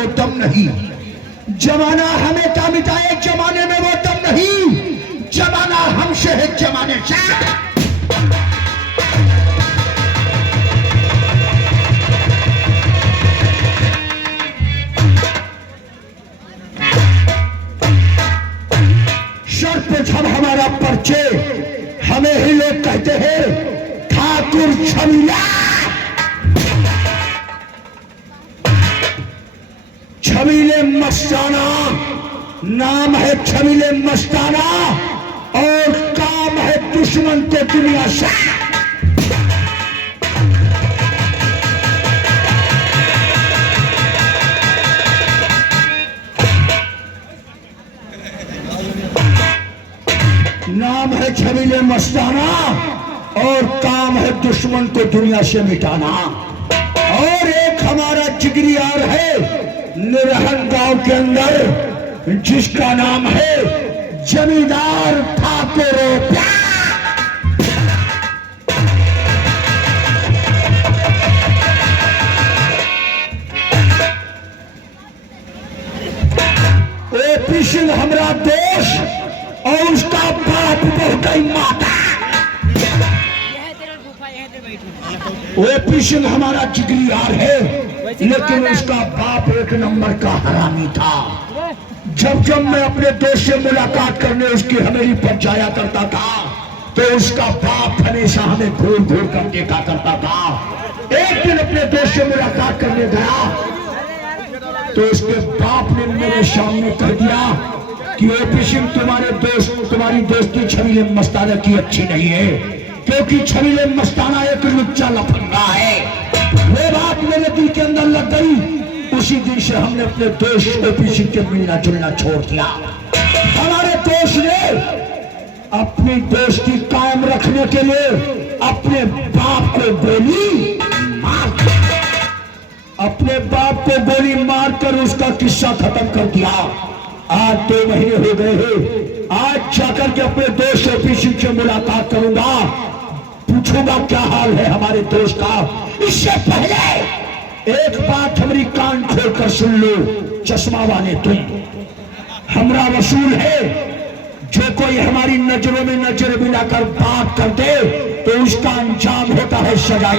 वो दम नहीं। जमाना हमें क्या मिटाए, जमाने में वो दम नहीं। जमाना हमसे है, जमाने से। सर पे जब हमारा पर्चे, हमें ही लोग कहते हैं ठाकुर छमीला। छमीले मस्ताना नाम है, छमीले मस्ताना, और काम है दुश्मन को दुनिया से। नाम है छमीले मस्ताना और काम है दुश्मन को दुनिया से मिटाना। और एक हमारा जिगरी यार है निरहन गांव के अंदर, जिसका नाम है जमींदार ठाकुर। ओपी सिंह हमारा दोस्त और उसका बाप बहुत ही माता। ओपी सिंह हमारा जिगरी यार है, लेकिन उसका बाप एक नंबर का हरामी था। जब जब मैं अपने दोस्त से मुलाकात करने उसकी हवेली पर जाया करता था, तो उसका बाप हमेशा हमें घूर घूर कर देखा करता था। एक दिन अपने दोस्त से मुलाकात करने गया, तो उसके बाप ने मेरे सामने कह दिया कि ओपी सिंह, तुम्हारी दोस्ती छमीले मस्ताना की अच्छी नहीं है, क्योंकि छमीले मस्ताना एक लुच्चा लफंगा है। वो बात मेरे दिल के अंदर लग गई। उसी दिन से हमने अपने दोस्त ओपी सिंह के मिलना जुलना छोड़ दिया। हमारे दोस्त ने अपनी दोस्ती कायम रखने के लिए अपने बाप को गोली मार, अपने बाप को गोली मारकर उसका किस्सा खत्म कर दिया। आज 2 महीने हो गए हैं। आज जाकर के अपने दोस्त ओपी सिंह से मुलाकात करूंगा, पूछूंगा क्या हाल है हमारे दोस्त का। इससे पहले एक बात हमारी कान खोलकर सुन लो, चश्मा वाले तुम, हमरा वसूल है। जो कोई हमारी नजरों में नजर मिलाकर बात कर दे, तो उसका अंजाम होता है सजा।